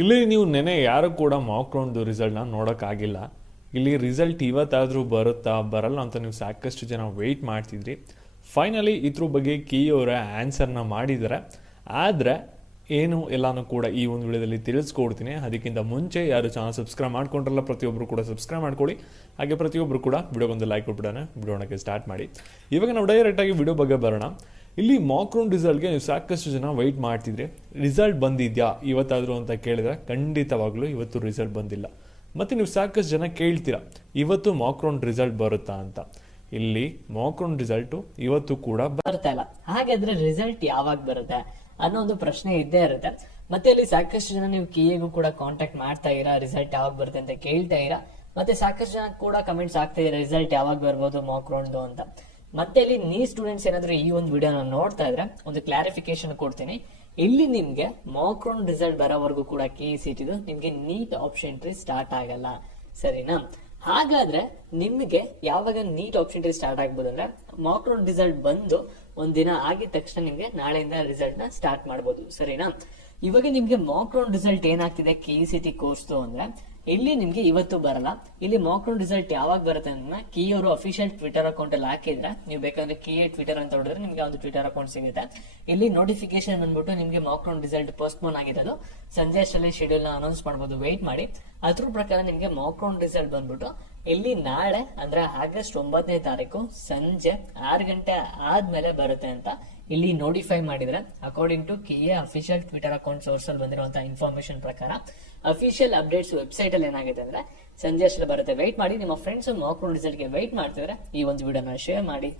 ಇಲ್ಲಿ ನೀವು ನೆನೆ ಯಾರು ಕೂಡ ಮಾಕ್ ರೌಂಡ್ದು ರಿಸಲ್ಟ್ನ ನೋಡೋಕ್ಕಾಗಿಲ್ಲ. ಇಲ್ಲಿ ರಿಸಲ್ಟ್ ಇವತ್ತಾದರೂ ಬರುತ್ತಾ ಬರಲ್ಲ ಅಂತ ನೀವು ಸಾಕಷ್ಟು ಜನ ವೆಯ್ಟ್ ಮಾಡ್ತಿದ್ರಿ. ಫೈನಲಿ ಇದ್ರ ಬಗ್ಗೆ ಕೀ ಅವರ ಆನ್ಸರ್ನ ಮಾಡಿದ್ದಾರೆ. ಆದರೆ ಏನು ಎಲ್ಲನೂ ಕೂಡ ಈ ಒಂದು ವಿಡಿಯೋದಲ್ಲಿ ತಿಳಿಸ್ಕೊಡ್ತೀನಿ. ಅದಕ್ಕಿಂತ ಮುಂಚೆ ಯಾರು ಚಾನಲ್ ಸಬ್ಸ್ಕ್ರೈಬ್ ಮಾಡ್ಕೊಂಡ್ರಲ್ಲ ಪ್ರತಿಯೊಬ್ಬರು ಕೂಡ ಸಬ್ಸ್ಕ್ರೈಬ್ ಮಾಡ್ಕೊಳ್ಳಿ. ಹಾಗೆ ಪ್ರತಿಯೊಬ್ಬರು ಕೂಡ ವಿಡಿಯೋಗೊಂದು ಲೈಕ್ ಕೊಟ್ಬಿಡೋಣ. ವಿಡಿಯೋನಕ್ಕೆ ಸ್ಟಾರ್ಟ್ ಮಾಡಿ. ಇವಾಗ ನಾವು ಡೈರೆಕ್ಟಾಗಿ ವಿಡಿಯೋ ಬಗ್ಗೆ ಬರೋಣ. ಇಲ್ಲಿ ಮಾಕ್ ರೌಂಡ್ ರಿಸಲ್ಟ್ಗೆ ನೀವು ಸಾಕಷ್ಟು ಜನ ವೆಯ್ಟ್ ಮಾಡ್ತಿದ್ರಿ. ರಿಸಲ್ಟ್ ಬಂದಿದ್ಯಾ ಇವತ್ತಾದರೂ ಅಂತ ಕೇಳಿದ್ರೆ ಖಂಡಿತವಾಗ್ಲೂ ಇವತ್ತು ರಿಸಲ್ಟ್ ಬಂದಿಲ್ಲ. ಮತ್ತು ನೀವು ಸಾಕಷ್ಟು ಜನ ಕೇಳ್ತೀರಾ ಇವತ್ತು ಮಾಕ್ ರೌಂಡ್ ರಿಸಲ್ಟ್ ಬರುತ್ತಾ ಅಂತ. ಇಲ್ಲಿ ಮಾಕ್ ರೌಂಡ್ ರಿಸಲ್ಟು ಇವತ್ತು ಕೂಡ ಬರ್ತಾ ಇಲ್ಲ. ಹಾಗಾದ್ರೆ ರಿಸಲ್ಟ್ ಯಾವಾಗ ಬರುತ್ತೆ ಅನ್ನೋ ಒಂದು ಪ್ರಶ್ನೆ ಇದ್ದೇ ಇರುತ್ತೆ. ಮತ್ತೆ ಇಲ್ಲಿ ಸಾಕಷ್ಟು ಜನ ನೀವು ಕಿಯೆಗೂ ಕೂಡ ಕಾಂಟ್ಯಾಕ್ಟ್ ಮಾಡ್ತಾ ಇರಾ, ರಿಸಲ್ಟ್ ಯಾವಾಗ ಬರುತ್ತೆ ಅಂತ ಕೇಳ್ತಾ ಇರಾ. ಮತ್ತೆ ಸಾಕಷ್ಟು ಜನ ಕೂಡ ಕಮೆಂಟ್ಸ್ ಆಗ್ತಾ ಇರ ರಿಸಲ್ಟ್ ಯಾವಾಗ ಬರ್ಬೋದು ಮಾಕ್ ರೌಂಡ್ ಅಂತ. ಮತ್ತೆ ಇಲ್ಲಿ ನೀವು ಸ್ಟೂಡೆಂಟ್ಸ್ ಏನಾದ್ರು ಈ ಒಂದು ವಿಡಿಯೋನ ನೋಡ್ತಾ ಇದ್ರೆ ಒಂದು ಕ್ಲಾರಿಫಿಕೇಶನ್ ಕೊಡ್ತೀನಿ. ಇಲ್ಲಿ ನಿಮ್ಗೆ ಮಾಕ್ ರೌಂಡ್ ರಿಸಲ್ಟ್ ಬರೋವರೆಗೂ ಕೂಡ KCET ನಿಮ್ಗೆ ನೀಟ್ ಆಪ್ಷನ್ ಎಂಟ್ರಿ ಸ್ಟಾರ್ಟ್ ಆಗಲ್ಲ, ಸರಿನಾ? ಹಾಗಾದ್ರೆ ನಿಮ್ಗೆ ಯಾವಾಗ ನೀಟ್ ಆಪ್ಷನ್ ಎಂಟ್ರಿ ಸ್ಟಾರ್ಟ್ ಆಗ್ಬೋದು ಅಂದ್ರೆ ಮಾಕ್ ರೌಂಡ್ ರಿಸಲ್ಟ್ ಬಂದು ಒಂದಿನ ಆಗಿದ ತಕ್ಷಣ ನಿಮ್ಗೆ ನಾಳೆಯಿಂದ ರಿಸಲ್ಟ್ ನ ಸ್ಟಾರ್ಟ್ ಮಾಡಬಹುದು, ಸರಿನಾ? ಇವಾಗ ನಿಮ್ಗೆ ಮಾಕ್ ರೌಂಡ್ ರಿಸಲ್ಟ್ ಏನಾಗ್ತಿದೆ KCET ಕೋರ್ಸ್ ಅಂದ್ರೆ ಇಲ್ಲಿ ನಿಮ್ಗೆ ಇವತ್ತು ಬರಲ್ಲ. ಇಲ್ಲಿ ಮಾಕ್ ರೌಂಡ್ ರಿಸಲ್ಟ್ ಯಾವಾಗ ಬರುತ್ತೆ ಅಂತ ಕೀ ಅವರು ಅಫಿಷಿಯಲ್ ಟ್ವಿಟರ್ ಅಕೌಂಟ್ ಅಲ್ಲಿ ಹಾಕಿದ್ರೆ ನೀವು ಬೇಕಾದ್ರೆ KE ಟ್ವಿಟರ್ ಅಂತ ಹೊಡೆದ್ರೆ ನಿಮ್ಗೆ ಒಂದು ಟ್ವಿಟರ್ ಅಕೌಂಟ್ ಸಿಗುತ್ತೆ. ಇಲ್ಲಿ ನೋಟಿಫಿಕೇಶನ್ ಬಂದ್ಬಿಟ್ಟು ನಿಮ್ಗೆ ಮಾಕ್ ರೌಂಡ್ ರಿಸಲ್ಟ್ ಪೋಸ್ಟ್ಪೋನ್ ಆಗಿರೋದು ಸಂಜೆ ಅಷ್ಟರಲ್ಲಿ ಶೆಡ್ಯೂಲ್ ನ ಅನೌನ್ಸ್ ಮಾಡಬಹುದು, ವೆಯ್ಟ್ ಮಾಡಿ. ಅದ್ರ ಪ್ರಕಾರ ನಿಮ್ಗೆ ಮಾಕ್ ರೌಂಡ್ ರಿಸಲ್ಟ್ ಬಂದ್ಬಿಟ್ಟು ಇಲ್ಲಿ ನಾಳೆ ಅಂದ್ರೆ ಆಗಸ್ಟ್ 9ನೇ ತಾರೀಕು ಸಂಜೆ 6 ಗಂಟೆ ಆದ್ಮೇಲೆ ಬರುತ್ತೆ ಅಂತ ಇಲ್ಲಿ ನೋಟಿಫೈ ಮಾಡಿದ್ರೆ. According to KE official Twitter account source ಅಲ್ಲಿ ಬಂದಿರುವಂತಹ ಇನ್ಫಾರ್ಮೇಶನ್ ಪ್ರಕಾರ ಅಫಿಷಿಯಲ್ ಅಪ್ಡೇಟ್ಸ್ ವೆಬ್ಸೈಟ್ ಅಲ್ಲಿ ಏನಾಗಿದೆ ಅಂದ್ರೆ ಸಂಜೆ ಅಷ್ಟರಲ್ಲಿ ಬರುತ್ತೆ, ವೆಯ್ಟ್ ಮಾಡಿ. ನಿಮ್ಮ ಫ್ರೆಂಡ್ಸ್ ಮಾಕ್ ರೌಂಡ್ ರಿಸಲ್ಟ್ ಗೆ ವೆಯ್ಟ್ ಮಾಡ್ತಿದ್ರೆ ಈ ಒಂದು ವಿಡಿಯೋನ ಶೇರ್ ಮಾಡಿ.